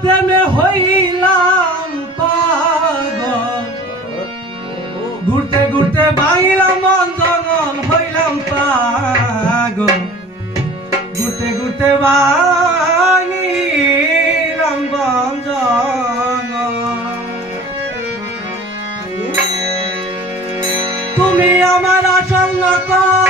প্রেমে হইলাম পাগল ঘুরতে ঘুরতে ভাঙিলাম মন জঙ্গল হইলাম পাগল ঘুরতে ঘুরতে ভাঙিলাম মন জঙ্গল তুমি আমার আসল নকল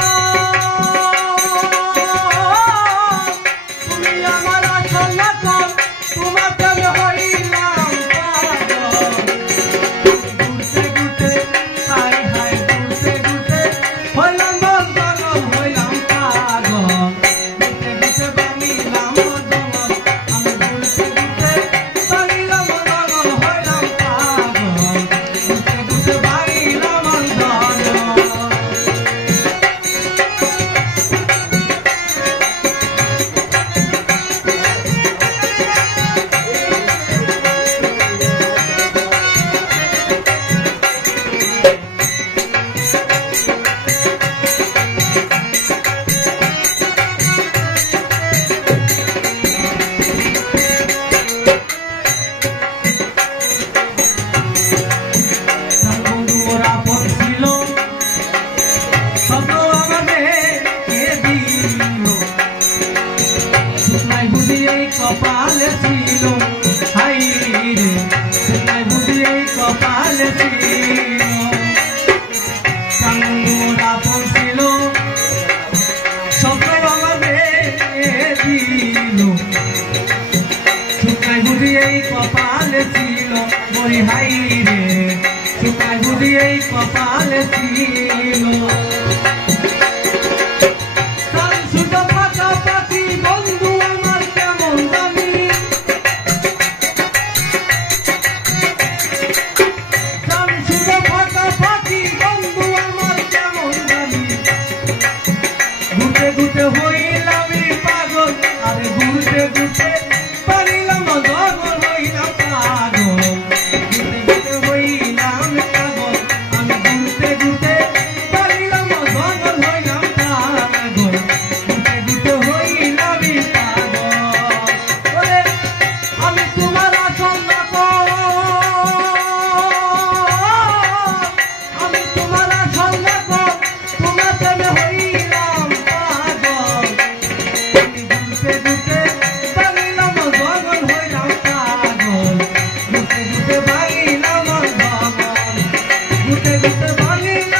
কপালে ছিল হাই রে সেটাই বুঝিয়ে কপালে ছিল সাঙ্গুরা পড়ছিল স্বপ্ন আমাদের দিল সেটাই বুঝিয়ে কপালে ছিল বলি হাই রে সেটাই বুঝিয়ে কপালে ছিল ঘুরতে হইলাম পাগল আরে ঘুরতে ঘুরতে পারিলাম জগল হইলাম পাগল ঘুরতে হইলাম পাগল আমি ঘুরতে ঘুরতে পারিলাম জগল হইলাম পাগল ঘুরতে হইলাম পাগল ওরে আমি তোমার আসল নকল আমি তোমার আসল নকল তোমার প্রেমে হইলাম Bye.